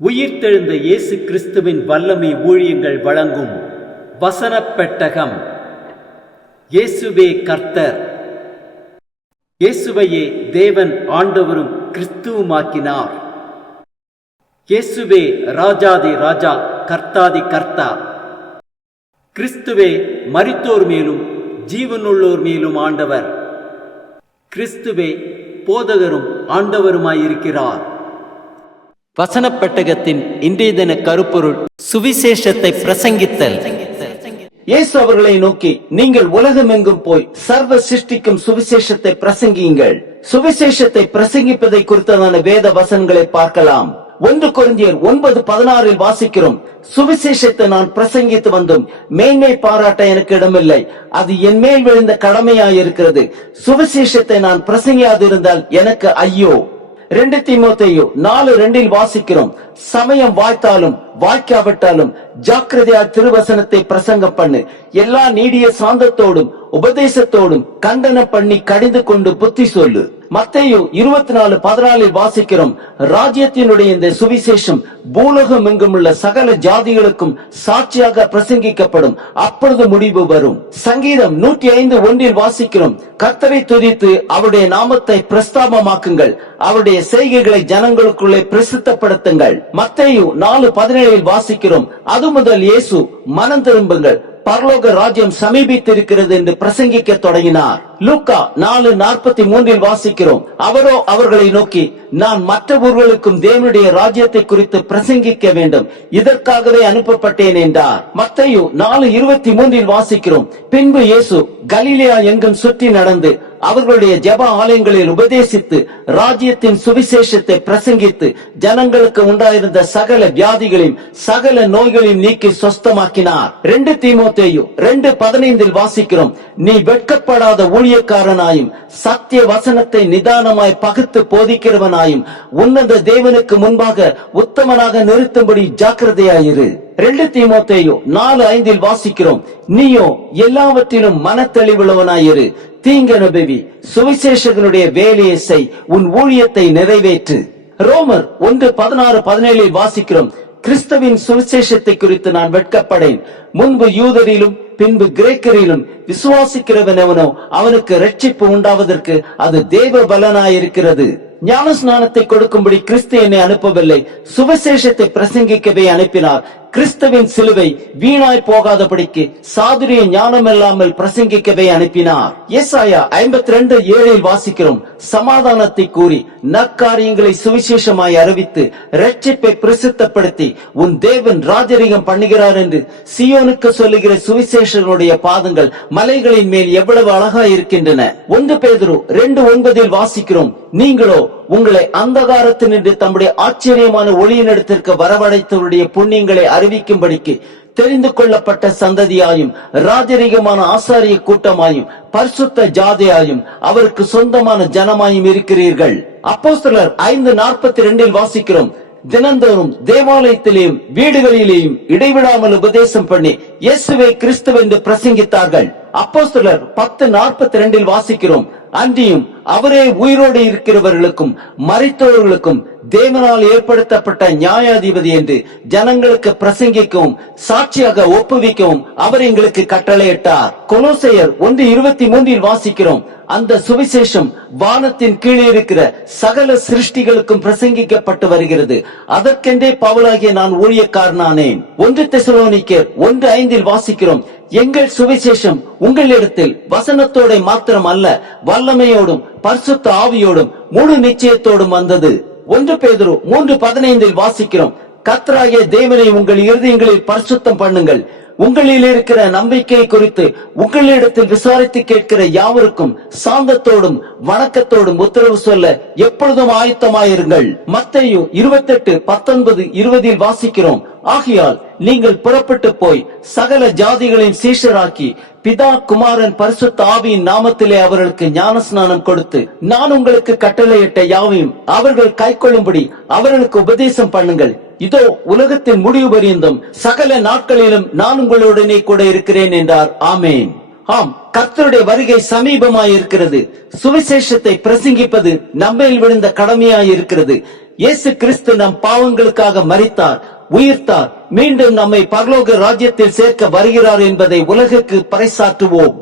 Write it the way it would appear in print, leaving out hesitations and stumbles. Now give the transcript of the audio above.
உயிர்த்தெழுந்த இயேசு கிறிஸ்துவின் வல்லமை ஊழியங்கள் வழங்கும் வசனப் பெட்டகம். இயேசுவே கர்த்தர். இயேசுவையே தேவன் ஆண்டவரும் கிறிஸ்துவுமாக்கினார். இயேசுவே ராஜாதி ராஜா, கர்த்தாதி கர்த்தா. கிறிஸ்துவே மரித்தோர் மேலும் ஜீவனுள்ளோர் மேலும் ஆண்டவர். கிறிஸ்துவே போதகரும் ஆண்டவருமாயிருக்கிறார். வசனப் பெட்டகத்தின் இன்றைய தின கருப்பொருள் சுவிசேஷத்தை பிரசங்கித்தல். இயேசு அவர்களை நோக்கி, நீங்கள் உலகமெங்கும் போய் சர்வ சிருஷ்டிக்கும் சுவிசேஷத்தை பிரசங்கியுங்கள். சுவிசேஷத்தை பிரசங்கிப்பதை குறித்ததான வேத வசனங்களை பார்க்கலாம். 1 கொரிந்தியர் 9:16 வாசிக்கிறோம், சுவிசேஷத்தை நான் பிரசங்கித்து வந்தும் மேன்மை பாராட்ட எனக்கு இடமில்லை, அது என் மேல் விழுந்த கடமையாயிருக்கிறது. சுவிசேஷத்தை நான் பிரசங்கியாதிருந்தால் எனக்கு ஐயோ. 2 தீமோத்தேயு 4:2 வாசிக்கிறோம், சமயம் வாய்த்தாலும் வாய்க்காவிட்டாலும் ஜாக்கிரதையாய் திருவசனத்தை பிரசங்க பண்ணு, எல்லா நீடிய சாந்தத்தோடும் உபதேசத்தோடும் கண்டன பண்ணி கடிந்து கொண்டு புத்தி சொல்லு. மத்தேயு 24:14 வாசிக்கிறோம், ராஜ்யத்தினுடைய இந்த சுவிசேஷம் பூலோகம் எங்கும் உள்ள சகல ஜாதிகளுக்கும் சாட்சியாக பிரசங்கிக்கப்படும், அப்பொழுது முடிவு வரும். சங்கீதம் 105:1 வாசிக்கிறோம், கர்த்தரை துதித்து அவருடைய நாமத்தை பிரஸ்தாபமாக்குங்கள், அவருடைய செய்கைகளை ஜனங்களுக்குள்ளே பிரசித்தப்படுத்துங்கள். மத்தேயு 4:17 வாசிக்கிறோம், அது முதல் இயேசு மனம் திரும்புங்கள், பரலோக ராஜ்யம் சமீபித்திருக்கிறது என்று பிரசங்கிக்க தொடங்கினார். லூக்கா 4:43 வாசிக்கிறோம், அவரோ அவர்களை நோக்கி, நான் மற்ற ஊர்களுக்கும் தேவனுடைய ராஜ்யத்தை குறித்து பிரசங்கிக்க வேண்டும், இதற்காகவே அனுப்பப்பட்டேன் என்றார். மத்தேயு 4:23 வாசிக்கிறோம், பின்பு இயேசு கலிலேயா எங்கும் சுற்றி நடந்து அவர்களுடைய ஜெப ஆலயங்களில் உபதேசித்து ராஜ்யத்தின் சுவிசேஷத்தை பிரசங்கித்து ஜனங்களுக்கு உண்டாயிருந்த சகல வியாதிகளையும் சகல நோய்களையும் நீக்கி சொஸ்தமாக்கினார். 2 தீமோத்தேயு 2:15 வாசிக்கிறோம், நீ வெட்கப்படாத ஊழியக்காரனாயும் சத்திய வசனத்தை நிதானமாய் பகுத்து போதிக்கிறவனாயும் உன்னத தேவனுக்கு முன்பாக உத்தமனாக நிறுத்தும்படி ஜாக்கிரதையாயிரு. 2 தீமோத்தேயு 4:5 வாசிக்கிறோம், நீயோ எல்லாவற்றிலும் மனத்தெளிவுள்ளவனாயிரு, தீங்கனுபவி, சுவிசேஷகனுடைய வேலையை செய், உன் ஊழியத்தை நிறைவேற்று. ரோமர் 1:16-17 வாசிக்கிறோம், கிறிஸ்துவின் சுவிசேஷத்தை குறித்து நான் வெட்கப்படேன், முன்பு யூதரிலும் பின்பு கிரேக்கரிலும் விசுவாசிக்கிறவன் எவனோ அவனுக்கு ரட்சிப்பு உண்டாவதற்கு அது தேவ பலனாயிருக்கிறது. ஞான ஸ்நானத்தை கொடுக்கும்படி கிறிஸ்து என்னை அனுப்பவில்லை, சுவிசேஷத்தை பிரசங்கிக்கவே அனுப்பினார். கிறிஸ்துவின் சிலுவை வீணாய் போகாதபடிக்கு சாதுரிய ஞானம் இல்லாமல் பிரசங்கிக்கவே அனுப்பினார். ஏசாயா 52:7 வாசிக்கிறோம், சமாதானத்தை கூறி நற்காரியங்களை சுவிசேஷமாய் அறிவித்து ரட்சிப்பை பிரசித்தப்படுத்தி உன் தேவன் ராஜரீகம் பண்ணுகிறார் என்று சியோனுக்கு சொல்லுகிற சுவிசேஷனுடைய பாதங்கள் மலைகளின் மேல் எவ்வளவு அழகாய் இருக்கின்றன. 1 பேதுரு 2:9 வாசிக்கிறோம், நீங்களோ உங்களை அந்தகாரத்தினின்று தம்முடைய ஆச்சரியமான ஒளியினிடத்திற்கு வரவழைத்தவருடைய புண்ணியங்களை அறிவிக்கும்படிக்கு தெரிந்து கொள்ளப்பட்ட சந்ததியாயும் ராஜரீகமான ஆசாரிய கூட்டமாயும் பரிசுத்த ஜாதியாயும் அவருக்கு சொந்தமான ஜனமாயும் இருக்கிறீர்கள். அப்போஸ்தலர் 5:42 வாசிக்கிறோம், தினந்தோறும் தேவாலயத்திலேயும் வீடுகளிலேயும் இடைவிடாமல் உபதேசம் பண்ணி இயேசுவை கிறிஸ்துவென்று பிரசங்கித்தார்கள். அப்போஸ்தலர் 10:42 வாசிக்கிறோம், அன்றியும் அவரே உயிரோடு இருக்கிறவர்களுக்கும் மரித்தவர்களுக்கும் தேவனால் ஏற்படுத்தப்பட்ட நியாயாதிபதி என்று ஜனங்களுக்கு பிரசங்கிக்கவும் சாட்சியாக ஒப்புவிக்கவும் அவர் எங்களுக்கு கட்டளையிட்டார். கொலோசையர் 1:23 வாசிக்கிறோம், அந்த சுவிசேஷம் வானத்தின் கீழே இருக்கிற சகல சிருஷ்டிகளுக்கும் பிரசங்கிக்கப்பட்டு வருகிறது, அதற்கென்றே பவுலாகிய நான் ஊழியக்காரனானேன். 1 தெசலோனிக்கேயர் 1:5 வாசிக்கிறோம், எங்கள் சுவிசேஷம் உங்களிடத்தில் வசனத்தோட மாத்திரம் அல்ல, வல்லமையோடும் பரிசுத்த ஆவியோடும் முழு நிச்சயத்தோடும் வந்தது. 1 பேதுரு 3:15 வாசிக்கிறோம், கர்த்தராகிய தேவனை உங்கள் இருதயங்களில் பரிசுத்தம் பண்ணுங்கள், உங்களில் இருக்கிற நம்பிக்கை குறித்து உங்களிடத்தில் விசாரித்து கேட்கிற யாவருக்கும் சாந்தத்தோடும் வணக்கத்தோடும் உத்தரவு சொல்ல எப்பொழுதும் ஆயத்தமாயிருங்கள். மத்தேயு 28:19-20 வாசிக்கிறோம், ஆகையால் நீங்கள் புறப்பட்டு போய் சகல ஜாதிகளின் சீஷராக்கி பிதா குமாரன் பரிசுத்த ஆவியின் நாமத்திலே அவர்களுக்கு ஞானஸ்நானம் கொடுத்து நான் உங்களுக்கு கட்டளையிட்ட யாவையும் அவர்கள் கைக்கொள்ளும்படி அவர்களுக்கு உபதேசம் பண்ணுங்கள். இதோ உலகத்தின் முடிவு பரியந்தம் சகல நாட்களிலும் நான் உங்களுடனே கூட இருக்கிறேன் என்றார். ஆமேன். ஆம், கர்த்தருடைய வருகை சமீபமாய் இருக்கிறது. சுவிசேஷத்தை பிரசங்கிப்பது நம்மேல் விழுந்த கடமையாய் இருக்கிறது. இயேசு கிறிஸ்து நம் பாவங்களுக்காக மரித்தார், உயிர்த்தார், மீண்டும் நம்மை பரலோக ராஜ்யத்தில் சேர்க்க வருகிறார் என்பதை உலகுக்கு பறைசாற்றுவோம்.